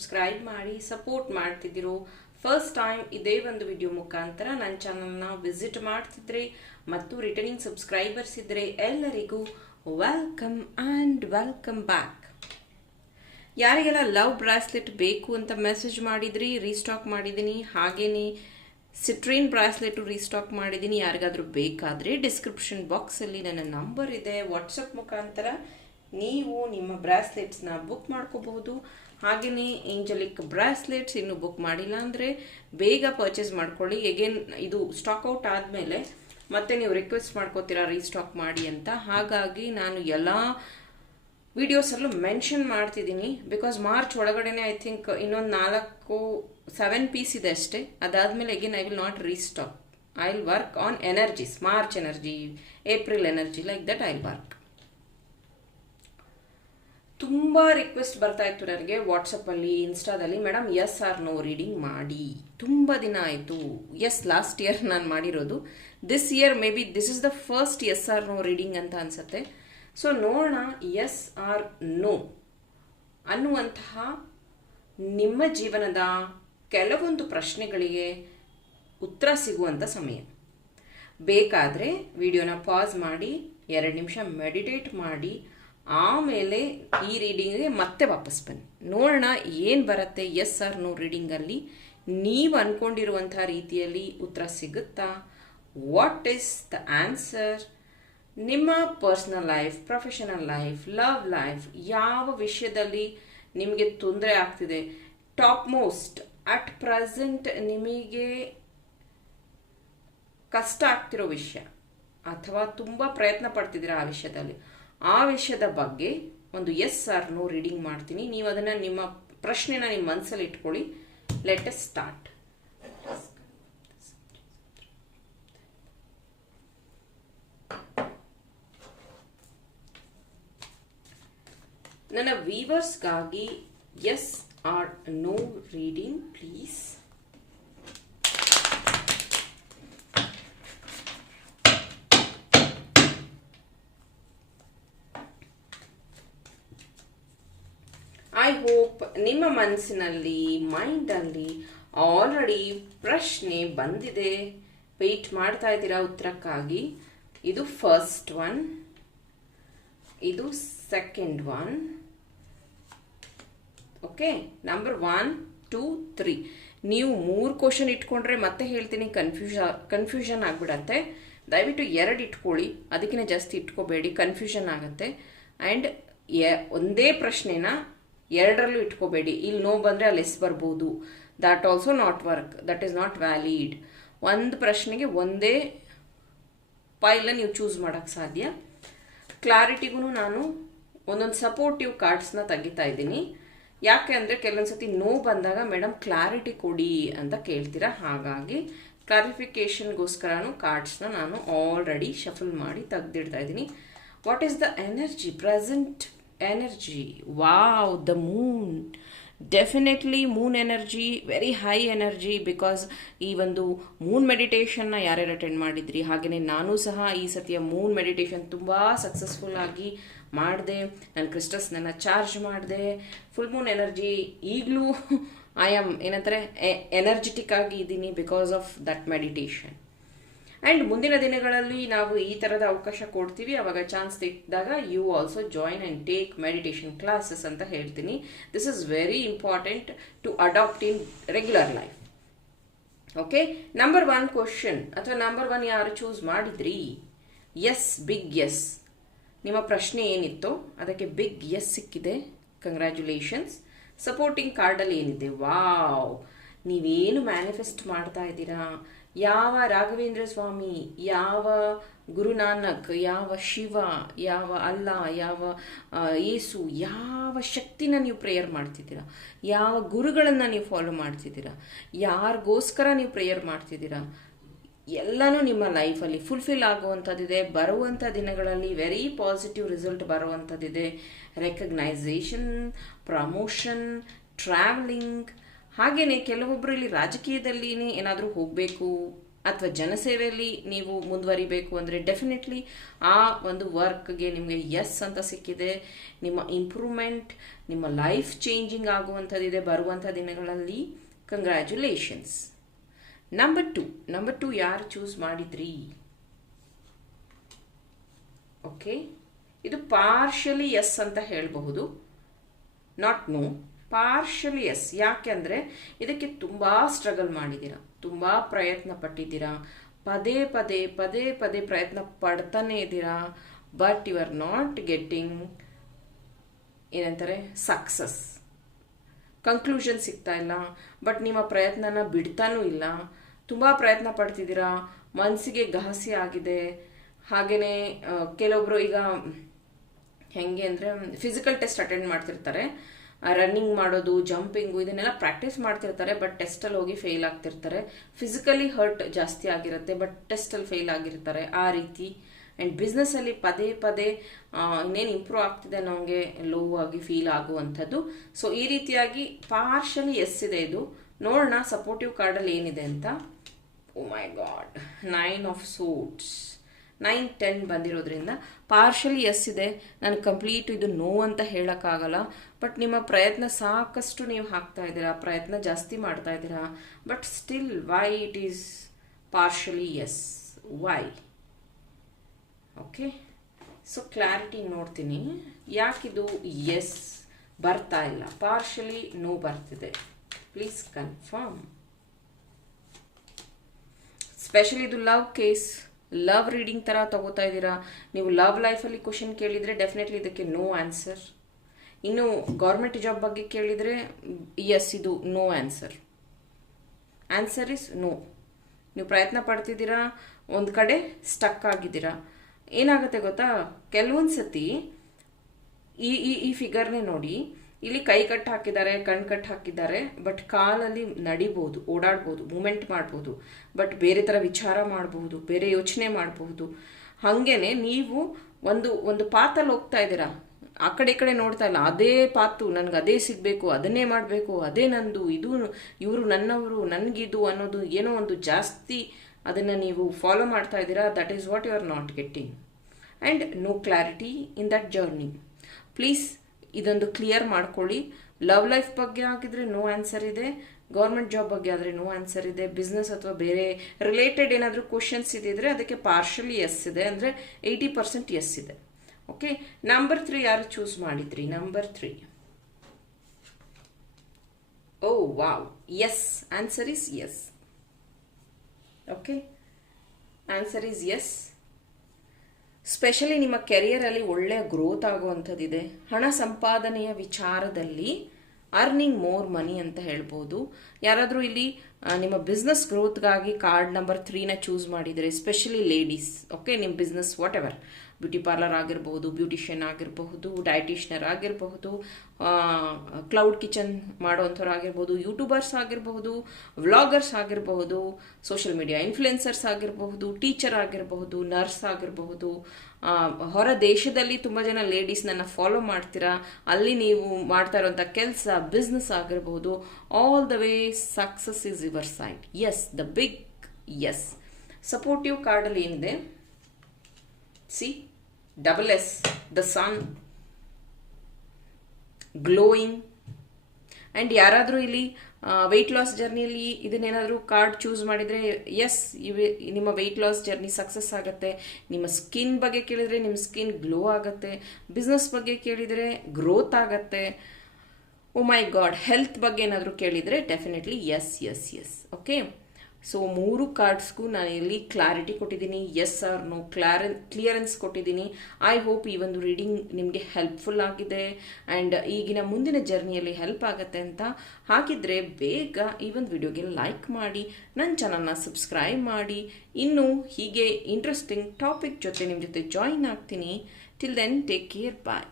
Subscribe ಮಾಡಿ support ಮಾಡ್ತಿದ್ದೀರೋ first time ಇದೇ ಒಂದು ವಿಡಿಯೋ ಮುಖಾಂತರ ನನ್ನ ಚಾನಲ್ನ ವಿಸಿಟ್ ಮಾಡ್ತಿದ್ರೆ ಮತ್ತು ರಿಟರ್ನಿಂಗ್ ಸಬ್ಸ್ಕ್ರೈಬರ್ಸ್ ಇದ್ದರೆ ಎಲ್ಲರಿಗೂ ವೆಲ್ಕಮ್ ಆ್ಯಂಡ್ ವೆಲ್ಕಮ್ ಬ್ಯಾಕ್ ಯಾರಿಗೆಲ್ಲ ಲವ್ ಬ್ರಾಸ್ಲೆಟ್ ಬೇಕು ಅಂತ ಮೆಸೇಜ್ ಮಾಡಿದ್ರಿ ರೀಸ್ಟಾಕ್ ಮಾಡಿದ್ದೀನಿ, ಹಾಗೇನೆ ಸಿಟ್ರೀನ್ ಬ್ರಾಸ್ಲೆಟು ರೀಸ್ಟಾಕ್ ಮಾಡಿದ್ದೀನಿ, ಯಾರಿಗಾದರೂ ಬೇಕಾದರೆ ಡಿಸ್ಕ್ರಿಪ್ಷನ್ ಬಾಕ್ಸಲ್ಲಿ ನನ್ನ ನಂಬರ್ ಇದೆ. ವಾಟ್ಸಪ್ ಮುಖಾಂತರ ನೀವು ನಿಮ್ಮ ಬ್ರಾಸ್ಲೆಟ್ಸ್ನ ಬುಕ್ ಮಾಡ್ಕೋಬಹುದು. ಹಾಗೆಯೇ ಏಂಜಲಿಕ್ ಬ್ರಾಸ್ಲೆಟ್ಸ್ ಇನ್ನು ಬುಕ್ ಮಾಡಿಲ್ಲ ಅಂದರೆ ಬೇಗ ಪರ್ಚೇಸ್ ಮಾಡ್ಕೊಳ್ಳಿ. ಎಗೇನ್ ಇದು ಸ್ಟಾಕ್ ಔಟ್ ಆದಮೇಲೆ ಮತ್ತೆ ನೀವು ರಿಕ್ವೆಸ್ಟ್ ಮಾಡ್ಕೋತೀರಾ ರೀಸ್ಟಾಕ್ ಮಾಡಿ ಅಂತ. ಹಾಗಾಗಿ ನಾನು ಎಲ್ಲ ವಿಡಿಯೋಸಲ್ಲೂ ಮೆನ್ಷನ್ ಮಾಡ್ತಿದ್ದೀನಿ. ಬಿಕಾಸ್ ಮಾರ್ಚ್ ಒಳಗಡೆನೆ ಐ ಥಿಂಕ್ ಇನ್ನೊಂದು ನಾಲ್ಕು ಸೆವೆನ್ ಪೀಸ್ ಇದೆ ಅಷ್ಟೇ. ಅದಾದಮೇಲೆ again I will not restock I will work on energies March energy April energy like that I will work ತುಂಬ ರಿಕ್ವೆಸ್ಟ್ ಬರ್ತಾ ಇತ್ತು ನನಗೆ ವಾಟ್ಸಪ್ಪಲ್ಲಿ ಇನ್ಸ್ಟಾದಲ್ಲಿ madam yes or no reading ಮಾಡಿ. ತುಂಬ ದಿನ ಆಯಿತು. ಎಸ್ ಲಾಸ್ಟ್ ಇಯರ್ ನಾನು ಮಾಡಿರೋದು. This year maybe this is the first yes or no reading ಅಂತ ಅನ್ಸುತ್ತೆ. ಸೊ ನೋಡೋಣ ಎಸ್ ಆರ್ ನೋ ಅನ್ನುವಂತಹ ನಿಮ್ಮ ಜೀವನದ ಕೆಲವೊಂದು ಪ್ರಶ್ನೆಗಳಿಗೆ ಉತ್ತರ ಸಿಗುವಂಥ ಸಮಯ. ಬೇಕಾದರೆ ವಿಡಿಯೋನ ಪಾಸ್ ಮಾಡಿ, ಎರಡು ನಿಮಿಷ ಮೆಡಿಟೇಟ್ ಮಾಡಿ ಆಮೇಲೆ ಈ ರೀಡಿಂಗ್ಗೆ ಮತ್ತೆ ವಾಪಸ್ ಬನ್ನಿ. ನೋಡೋಣ ಏನು ಬರುತ್ತೆ ಎಸ್ ಆರ್ ನೋ ರೀಡಿಂಗಲ್ಲಿ. ನೀವು ಅಂದ್ಕೊಂಡಿರುವಂಥ ರೀತಿಯಲ್ಲಿ ಉತ್ತರ ಸಿಗುತ್ತಾ? ವಾಟ್ ಈಸ್ ದ ಆನ್ಸರ್ ನಿಮ್ಮ personal life professional life love life ಯಾವ ವಿಷಯದಲ್ಲಿ ನಿಮಗೆ ತೊಂದರೆ ಆಗ್ತಿದೆ? ಟಾಪ್ ಮೋಸ್ಟ್ ಅಟ್ ಪ್ರೆಸೆಂಟ್ ನಿಮಗೆ ಕಷ್ಟ ಆಗ್ತಿರೋ ವಿಷಯ. ಅಥವಾ ತುಂಬ ಪ್ರಯತ್ನ ಪಡ್ತಿದ್ದೀರಾ ಆ ವಿಷಯದಲ್ಲಿ? ಆ ವಿಷಯದ ಬಗ್ಗೆ ಒಂದು ಎಸ್ ಆರ್ ನೋ ರೀಡಿಂಗ್ ಮಾಡ್ತೀನಿ. ನೀವು ಅದನ್ನು ನಿಮ್ಮ ಪ್ರಶ್ನೆನ ನಿಮ್ಮ ಮನಸ್ಸಲ್ಲಿ ಇಟ್ಕೊಳ್ಳಿ. ಲೆಟ್ ಎಸ್ ಸ್ಟಾರ್ಟ್ ನನ್ನ ವೀವರ್ಸ್ಗಾಗಿ yes or no reading please I hope ನಿಮ್ಮ ಮನಸ್ಸಿನಲ್ಲಿ ಮೈಂಡಲ್ಲಿ ಆಲ್ರೆಡಿ ಪ್ರಶ್ನೆ ಬಂದಿದೆ. ವೆಯ್ಟ್ ಮಾಡ್ತಾ ಇದ್ದೀರಾ ಉತ್ತರಕ್ಕಾಗಿ? ಇದು ಫಸ್ಟ್ ಒನ್ ಇದು second one okay number one two three ನೀವು ಮೂರು ಕ್ವಶನ್ ಇಟ್ಕೊಂಡ್ರೆ ಮತ್ತೆ ಹೇಳ್ತೀನಿ ಕನ್ಫ್ಯೂಷ ಕನ್ಫ್ಯೂಷನ್ ಆಗ್ಬಿಡತ್ತೆ. ದಯವಿಟ್ಟು ಎರಡು ಇಟ್ಕೊಳ್ಳಿ, ಅದಕ್ಕಿಂತ ಜಾಸ್ತಿ ಇಟ್ಕೋಬೇಡಿ ಕನ್ಫ್ಯೂಷನ್ ಆಗುತ್ತೆ. ಆ್ಯಂಡ್ ಒಂದೇ ಪ್ರಶ್ನೆನ ಎರಡರಲ್ಲೂ ಇಟ್ಕೋಬೇಡಿ. ಇಲ್ಲಿ ನೋ ಬಂದರೆ ಅಲ್ಲಿ ಎಸ್ ಬರ್ಬೋದು. That also not work that is not valid ಒಂದು ಪ್ರಶ್ನೆಗೆ ಒಂದೇ ಫೈಲ ನೀವು ಚೂಸ್ ಮಾಡೋಕ್ಕೆ ಸಾಧ್ಯ? ಕ್ಲಾರಿಟಿಗೂ ನಾನು ಒಂದೊಂದು ಸಪೋರ್ಟಿವ್ ಕಾರ್ಡ್ಸ್ನ ತೆಗಿತಾ ಇದ್ದೀನಿ. ಯಾಕೆ ಅಂದರೆ ಕೆಲವೊಂದು ಸತಿ ನೋ ಬಂದಾಗ ಮೇಡಮ್ ಕ್ಲಾರಿಟಿ ಕೊಡಿ ಅಂತ ಕೇಳ್ತೀರಾ? ಹಾಗಾಗಿ ಕ್ಲಾರಿಫಿಕೇಷನ್ಗೋಸ್ಕರನೂ ಕಾರ್ಡ್ಸ್ನ ನಾನು ಆಲ್ರೆಡಿ ಶಫಲ್ ಮಾಡಿ ತೆಗ್ದಿಡ್ತಾ ಇದ್ದೀನಿ. What is the energy present energy wow the moon definitely moon energy very high energy because ಈ ಒಂದು ಮೂನ್ ಮೆಡಿಟೇಷನ್ನ ಯಾರ್ಯಾರು ಅಟೆಂಡ್ ಮಾಡಿದ್ರಿ? ಹಾಗೆಯೇ ನಾನು ಸಹ ಈ ಸತಿಯ ಮೂನ್ ಮೆಡಿಟೇಷನ್ ತುಂಬ ಸಕ್ಸಸ್ಫುಲ್ ಆಗಿ ಮಾಡಿದೆ. ನನ್ನ ಕ್ರಿಸ್ಟಸ್ನೆಲ್ಲ ಚಾರ್ಜ್ ಮಾಡಿದೆ. ಫುಲ್ ಮೂನ್ ಎನರ್ಜಿ ಈಗಲೂ ಐ ಆಮ್ ಏನಂತಾರೆ ಎನರ್ಜೆಟಿಕ್ ಆಗಿ ಇದ್ದೀನಿ because of that meditation and ಮುಂದಿನ ದಿನಗಳಲ್ಲಿ ನಾವು ಈ ಥರದ ಅವಕಾಶ ಕೊಡ್ತೀವಿ. ಅವಾಗ ಚಾನ್ಸ್ ಸಿಕ್ಕಿದಾಗ you also join and take meditation classes ಅಂತ ಹೇಳ್ತೀನಿ. This is very important to adapt in regular life okay number one question ಅಥವಾ ನಂಬರ್ ಒನ್ ಯಾರು ಚೂಸ್ ಮಾಡಿದ್ರಿ? ಎಸ್ ಬಿಗ್ ಎಸ್ ನಿಮ್ಮ ಪ್ರಶ್ನೆ ಏನಿತ್ತು ಅದಕ್ಕೆ ಬಿಗ್ ಎಸ್ ಸಿಕ್ಕಿದೆ. ಕಂಗ್ರ್ಯಾಚುಲೇಷನ್ಸ್ ಸಪೋರ್ಟಿಂಗ್ ಕಾರ್ಡಲ್ಲಿ ಏನಿದೆ? ವಾವ್ ನೀವೇನು ಮ್ಯಾನಿಫೆಸ್ಟ್ ಮಾಡ್ತಾ ಇದ್ದೀರಾ? ಯಾವ ರಾಘವೇಂದ್ರ ಸ್ವಾಮಿ, ಯಾವ ಗುರುನಾನಕ್, ಯಾವ ಶಿವ, ಯಾವ ಅಲ್ಲ, ಯಾವ ಏಸು, ಯಾವ ಶಕ್ತಿನ ನೀವು ಪ್ರೇಯರ್ ಮಾಡ್ತಿದ್ದೀರಾ? ಯಾವ ಗುರುಗಳನ್ನು ನೀವು ಫಾಲೋ ಮಾಡ್ತಿದ್ದೀರಾ? ಯಾರಿಗೋಸ್ಕರ ನೀವು ಪ್ರೇಯರ್ ಮಾಡ್ತಿದ್ದೀರಾ? ಎಲ್ಲನೂ ನಿಮ್ಮ ಲೈಫಲ್ಲಿ ಫುಲ್ಫಿಲ್ ಆಗುವಂಥದ್ದಿದೆ, ಬರುವಂಥ ದಿನಗಳಲ್ಲಿ ವೆರಿ ಪಾಸಿಟಿವ್ ರಿಸಲ್ಟ್ ಬರುವಂಥದ್ದಿದೆ. ರೆಕಗ್ನೈಸೇಷನ್ ಪ್ರಮೋಷನ್ ಟ್ರಾವೆಲಿಂಗ್ ಹಾಗೆಯೇ ಕೆಲವೊಬ್ಬರು ಇಲ್ಲಿ ರಾಜಕೀಯದಲ್ಲಿ ಏನಾದರೂ ಹೋಗಬೇಕು ಅಥವಾ ಜನಸೇವೆಯಲ್ಲಿ ನೀವು ಮುಂದುವರಿಬೇಕು ಅಂದರೆ ಡೆಫಿನೆಟ್ಲಿ ಆ ಒಂದು ವರ್ಕ್ಗೆ ನಿಮಗೆ ಎಸ್ ಅಂತ ಸಿಕ್ಕಿದೆ ನಿಮ್ಮ ಇಂಪ್ರೂವ್ಮೆಂಟ್ ನಿಮ್ಮ ಲೈಫ್ ಚೇಂಜಿಂಗ್ ಆಗುವಂಥದ್ದಿದೆ ಬರುವಂಥ ದಿನಗಳಲ್ಲಿ congratulations number two number two ಯಾರು ಚೂಸ್ ಮಾಡಿದ್ರಿ? ಓಕೆ ಇದು ಪಾರ್ಷಲಿ ಎಸ್ ಅಂತ ಹೇಳಬಹುದು. ನಾಟ್ ನೋ ಪಾರ್ಷಲಿ ಎಸ್ ಯಾಕೆಂದರೆ ಇದಕ್ಕೆ ತುಂಬ ಸ್ಟ್ರಗಲ್ ಮಾಡಿದ್ದೀರಾ. ತುಂಬ ಪ್ರಯತ್ನ ಪಟ್ಟಿದ್ದೀರಾ. ಪದೇ ಪದೇ ಪದೇ ಪದೇ ಪ್ರಯತ್ನ ಪಡ್ತಾನೆ ಇದ್ದೀರಾ. But you are not getting ಏನಂತಾರೆ ಸಕ್ಸಸ್ ಕನ್ಕ್ಲೂಷನ್ ಸಿಗ್ತಾ ಇಲ್ಲ. ಬಟ್ ನಿಮ್ಮ ಪ್ರಯತ್ನನ ಬಿಡ್ತಾನೂ ಇಲ್ಲ. ತುಂಬ ಪ್ರಯತ್ನ ಪಡ್ತಿದ್ದೀರಾ. ಮನಸ್ಸಿಗೆ ಘಾಸಿ ಆಗಿದೆ. ಹಾಗೆಯೇ ಕೆಲವೊಬ್ರು ಈಗ ಹೆಂಗೆ ಅಂದರೆ ಫಿಸಿಕಲ್ ಟೆಸ್ಟ್ ಅಟೆಂಡ್ ಮಾಡ್ತಿರ್ತಾರೆ. ರನ್ನಿಂಗ್ ಮಾಡೋದು ಜಂಪಿಂಗು ಇದನ್ನೆಲ್ಲ ಪ್ರಾಕ್ಟೀಸ್ ಮಾಡ್ತಿರ್ತಾರೆ ಬಟ್ ಟೆಸ್ಟಲ್ಲಿ ಹೋಗಿ ಫೇಲ್ ಆಗ್ತಿರ್ತಾರೆ. ಫಿಸಿಕಲಿ ಹರ್ಟ್ ಜಾಸ್ತಿ ಆಗಿರುತ್ತೆ ಬಟ್ ಟೆಸ್ಟಲ್ಲಿ ಫೇಲ್ ಆಗಿರ್ತಾರೆ. ಆ ರೀತಿ. ಆ್ಯಂಡ್ ಬಿಸ್ನೆಸ್ಸಲ್ಲಿ ಪದೇ ಪದೇ ಇನ್ನೇನು ಇಂಪ್ರೂವ್ ಆಗ್ತಿದೆ ನಮಗೆ ಲೋ ಆಗಿ ಫೀಲ್ ಆಗುವಂಥದ್ದು. ಸೊ ಈ ರೀತಿಯಾಗಿ ಪಾರ್ಷಲಿ ಎಸ್ ಇದೆ ಇದು. ನೋಡೋಣ ಸಪೋರ್ಟಿವ್ ಕಾರ್ಡಲ್ಲಿ ಏನಿದೆ ಅಂತ. ಓ my god nine of suits nine ten ಬಂದಿರೋದ್ರಿಂದ ಪಾರ್ಷಲಿ ಎಸ್ ಇದೆ. ನಾನು ಕಂಪ್ಲೀಟ್ ಇದು ನೋ ಅಂತ ಹೇಳೋಕ್ಕಾಗಲ್ಲ. ಬಟ್ ನಿಮ್ಮ ಪ್ರಯತ್ನ ಸಾಕಷ್ಟು ನೀವು ಹಾಕ್ತಾ ಇದ್ದೀರಾ, ಪ್ರಯತ್ನ ಜಾಸ್ತಿ ಮಾಡ್ತಾ ಇದ್ದೀರಾ. But still why it is partially yes why okay so clarity ನೋಡ್ತೀನಿ. ಯಾಕಿದು ಎಸ್ ಬರ್ತಾ ಇಲ್ಲ? ಪಾರ್ಷಲಿ ನೋ ಬರ್ತಿದೆ. ಪ್ಲೀಸ್ ಕನ್ಫರ್ಮ್ ಸ್ಪೆಷಲಿ ಇದು ಲವ್ ಕೇಸ್ ಲವ್ ರೀಡಿಂಗ್ ಥರ ತಗೋತಾ ಇದ್ದೀರಾ? ನೀವು ಲವ್ ಲೈಫಲ್ಲಿ ಕ್ವಶನ್ ಕೇಳಿದರೆ ಡೆಫಿನೆಟ್ಲಿ ಇದಕ್ಕೆ ನೋ ಆನ್ಸರ್ ಇನ್ನು ಗೌರ್ಮೆಂಟ್ ಜಾಬ್ ಬಗ್ಗೆ ಕೇಳಿದರೆ ಎಸ್ ಇದು no answer answer is no ನೀವು ಪ್ರಯತ್ನ ಪಡ್ತಿದ್ದೀರಾ, ಒಂದು ಕಡೆ ಸ್ಟಕ್ ಆಗಿದ್ದೀರಾ? ಏನಾಗುತ್ತೆ ಗೊತ್ತಾ? ಕೆಲವೊಂದು ಸತಿ ಈ ಈ ಈ ಫಿಗರ್ನೇ ನೋಡಿ ಇಲ್ಲಿ ಕೈ ಕಟ್ ಹಾಕಿದ್ದಾರೆ, ಕಣ್ ಕಟ್ ಹಾಕಿದ್ದಾರೆ ಬಟ್ ಕಾಲಲ್ಲಿ ನಡಿಬಹುದು ಓಡಾಡ್ಬೋದು ಮೂಮೆಂಟ್ ಮಾಡ್ಬೋದು ಬಟ್ ಬೇರೆ ಥರ ವಿಚಾರ ಮಾಡಬಹುದು ಬೇರೆ ಯೋಚನೆ ಮಾಡಬಹುದು ಹಾಗೇನೆ ನೀವು ಒಂದು ಒಂದು ಪಾತಲ್ಲಿ ಹೋಗ್ತಾ ಇದ್ದೀರಾ? ಆ ಕಡೆ ಈ ಕಡೆ ನೋಡ್ತಾ ಇಲ್ಲ, ಅದೇ ಪಾತು, ನನಗೆ ಅದೇ ಸಿಗಬೇಕು, ಅದನ್ನೇ ಮಾಡಬೇಕು, ಅದೇ ನಂದು, ಇದು ಇವರು ನನ್ನವರು, ನನಗಿದು ಅನ್ನೋದು ಏನೋ ಒಂದು ಜಾಸ್ತಿ ಅದನ್ನು ನೀವು ಫಾಲೋ ಮಾಡ್ತಾ ಇದ್ದೀರಾ that is what you are not getting and no clarity in that journey please ಇದೊಂದು ಕ್ಲಿಯರ್ ಮಾಡ್ಕೊಳ್ಳಿ. ಲವ್ ಲೈಫ್ ಬಗ್ಗೆ ಆಗಿದ್ರೆ ನೋ ಆನ್ಸರ್ ಇದೆ. ಗೌರ್ಮೆಂಟ್ ಜಾಬ್ ಬಗ್ಗೆ ಆದರೆ ನೋ ಆನ್ಸರ್ ಇದೆ. ಬಿಸ್ನೆಸ್ ಅಥವಾ ಬೇರೆ ರಿಲೇಟೆಡ್ ಏನಾದರೂ ಕ್ವಶನ್ಸ್ ಇದ್ದಿದ್ರೆ ಅದಕ್ಕೆ ಪಾರ್ಷಲಿ ಎಸ್ ಇದೆ ಅಂದರೆ ಏಯ್ಟಿ ಪರ್ಸೆಂಟ್ ಎಸ್ ಇದೆ. ಓಕೆ ನಂಬರ್ ತ್ರೀ ಯಾರು ಚೂಸ್ ಮಾಡಿದ್ರಿ? Number three oh wow yes answer is yes okay answer is yes specially ನಿಮ್ಮ ಕೆರಿಯರಲ್ಲಿ ಒಳ್ಳೆಯ ಗ್ರೋತ್ ಆಗುವಂಥದ್ದಿದೆ. ಹಣ ಸಂಪಾದನೆಯ ವಿಚಾರದಲ್ಲಿ ಅರ್ನಿಂಗ್ ಮೋರ್ ಮನಿ ಅಂತ ಹೇಳ್ಬೋದು. ಯಾರಾದರೂ ಇಲ್ಲಿ ನಿಮ್ಮ ಬಿಸ್ನೆಸ್ ಗ್ರೋತ್ಗಾಗಿ ಕಾರ್ಡ್ ನಂಬರ್ ತ್ರೀನ ಚೂಸ್ ಮಾಡಿದರೆ ಸ್ಪೆಷಲಿ ಲೇಡೀಸ್ ಓಕೆ ನಿಮ್ಮ business whatever beauty parlour ಆಗಿರಬಹುದು ಬ್ಯೂಟಿಷಿಯನ್ ಆಗಿರಬಹುದು ಡಯಟಿಷನರ್ ಆಗಿರಬಹುದು ಕ್ಲೌಡ್ ಕಿಚನ್ ಮಾಡುವಂಥವ್ರು ಆಗಿರ್ಬೋದು, ಯೂಟ್ಯೂಬರ್ಸ್ ಆಗಿರಬಹುದು, ವ್ಲಾಗರ್ಸ್ ಆಗಿರಬಹುದು, ಸೋಷಿಯಲ್ ಮೀಡಿಯಾ ಇನ್ಫ್ಲುಯೆನ್ಸರ್ಸ್ ಆಗಿರಬಹುದು, ಟೀಚರ್ ಆಗಿರಬಹುದು, ನರ್ಸ್ ಆಗಿರಬಹುದು ಹೊರ ದೇಶದಲ್ಲಿ ತುಂಬ ಜನ ಲೇಡೀಸ್ನನ್ನು ಫಾಲೋ ಮಾಡ್ತೀರಾ? ಅಲ್ಲಿ ನೀವು ಮಾಡ್ತಾ ಇರೋಂಥ ಕೆಲಸ ಬಿಸ್ನೆಸ್ ಆಗಿರಬಹುದು all the way success is your side yes the big yes supportive ಕಾರ್ಡಲ್ಲಿ ಏನಿದೆ? See double yes the sun, glowing and ಯಾರಾದರೂ ಇಲ್ಲಿ ವೆಯ್ಟ್ ಲಾಸ್ ಜರ್ನಿಯಲ್ಲಿ ಇದನ್ನೇನಾದರೂ ಕಾರ್ಡ್ ಚೂಸ್ ಮಾಡಿದರೆ ಎಸ್ ಇವೆ ನಿಮ್ಮ ವೆಯ್ಟ್ ಲಾಸ್ ಜರ್ನಿ ಸಕ್ಸಸ್ ಆಗುತ್ತೆ. ನಿಮ್ಮ ಸ್ಕಿನ್ ಬಗ್ಗೆ ಕೇಳಿದರೆ ನಿಮ್ಮ ಸ್ಕಿನ್ ಗ್ಲೋ ಆಗುತ್ತೆ. ಬಿಸ್ನೆಸ್ ಬಗ್ಗೆ ಕೇಳಿದರೆ ಗ್ರೋತ್ ಆಗುತ್ತೆ. ಓ ಮೈ ಗಾಡ್ ಹೆಲ್ತ್ ಬಗ್ಗೆ ಏನಾದರೂ ಕೇಳಿದರೆ definitely yes yes yes okay so ಮೂರು ಕಾರ್ಡ್ಸ್ಗೂ ನಾನು ಇಲ್ಲಿ ಕ್ಲಾರಿಟಿ ಕೊಟ್ಟಿದ್ದೀನಿ. ಎಸ್ ಆರ್ ನೋ ಕ್ಲಾರನ್ ಕ್ಲಿಯರೆನ್ಸ್ ಕೊಟ್ಟಿದ್ದೀನಿ. ಐ ಹೋಪ್ ಈ ಒಂದು ರೀಡಿಂಗ್ ನಿಮಗೆ ಹೆಲ್ಪ್ಫುಲ್ ಆಗಿದೆ. ಆ್ಯಂಡ್ ಈಗಿನ ಮುಂದಿನ ಜರ್ನಿಯಲ್ಲಿ ಹೆಲ್ಪ್ ಆಗುತ್ತೆ ಅಂತ ಹಾಗಿದ್ರೆ ಬೇಗ ಈ ಒಂದು ವಿಡಿಯೋಗೆ ಲೈಕ್ ಮಾಡಿ ನನ್ನ ಚಾನಲ್ನ ಸಬ್ಸ್ಕ್ರೈಬ್ ಮಾಡಿ. ಇನ್ನೂ ಹೀಗೆ ಇಂಟ್ರೆಸ್ಟಿಂಗ್ ಟಾಪಿಕ್ ಜೊತೆ ನಿಮ್ಮ ಜೊತೆ ಜಾಯಿನ್ ಆಗ್ತೀನಿ. Till then take care bye